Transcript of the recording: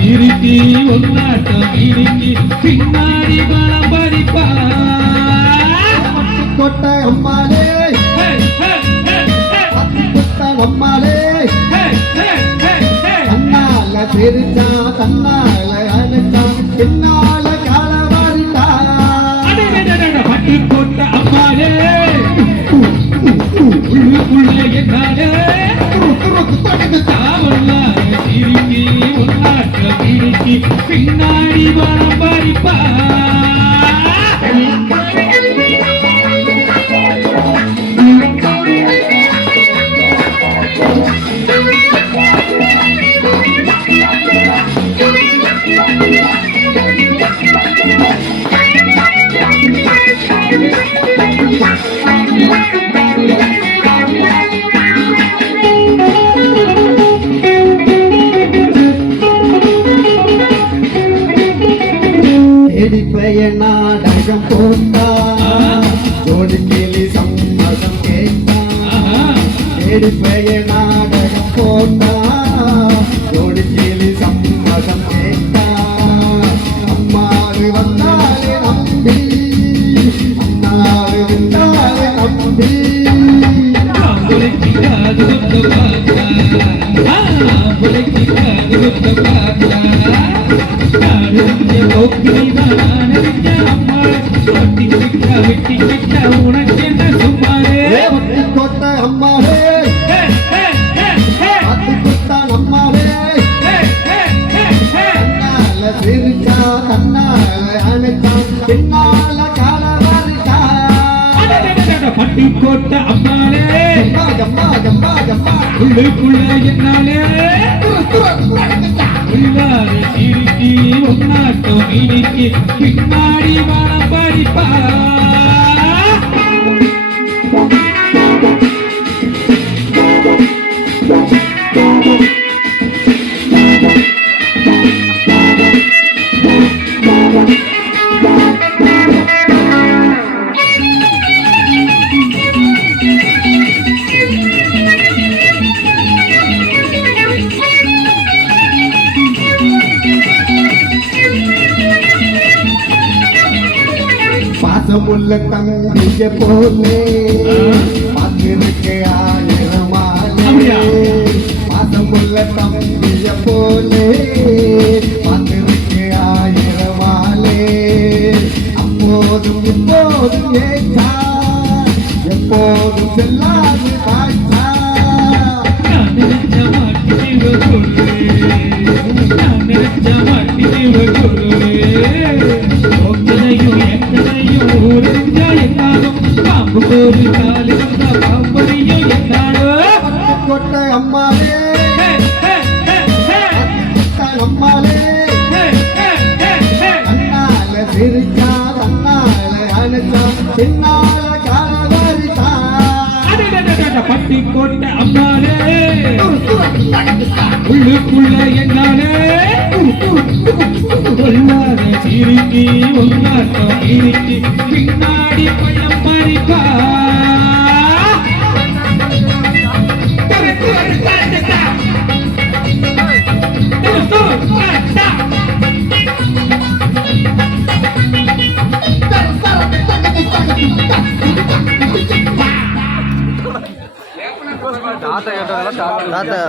சிரிக்கி ஒன்னாட்டம் இறுக்கி பின்னாடி பலம் பறிப்பா கொட்ட அம்மாளே கொட்ட அம்மாளே தன்னால சிரிச்சா தன்னால அழைச்சா பின்னால கால வாரிட்டா பட்டு கொட்ட அம்மாளே உள்ளுக்குள்ள என்னாலே சிரிக்கி ஒன்னாட்டம் இறுக்கி பின்னாடி பலம் பறிப்பா எடிப்பைய நாடகம் போட்டா ஜோடி கிளி சம்மதம் கேட்டா எடிப்பைய நாடகம் போட்டா ஜோடி கிளி சம்மதம் கேட்டா அம்மாவு வந்தாலே நம்பி அண்ணாவு வந்தாலே நம்பி கொட்ட அம்மாவே அத்து கொத்தான் அம்மாவே தன்னால சிரிச்சா தன்னால அழைத்தான் பின்னால கால வாரிட்டா பட்டி கோட்ட அம்மாளே ஜம்மா ஜம்மா ஜம்மா ஜம்மா உள்ளுக்குள்ள என்னாலே உள்ளார சிரிக்கி ஒன்னாட்டம் இனிக்கி பின்னாடி மனம் பறிப்பா பாசமுள்ள தம்பிய போலே பார்த்திருக்க ஆயிரம் ஆலே பாசமுள்ள தம்பிய போலே பார்த்திருக்க ஆயிரம் ஆலே அப்போதும் இப்போதும் ஏற்றா எப்போதும் செல்லாது காய்ச்சா கொட்ட அம்மாவே அம்மாவே அண்ணால சிரிச்சா தன்னால அழைச்சா பின்னால கால வாரிட்டா பட்டி கொட்ட அம்மாளே உள்ளுக்குள்ள என்னாலே உள்ளார சிரிக்கி ஒன்னாட்டம் இறுக்கி பின்னாடி பழம் பறிப்பா தாத்தா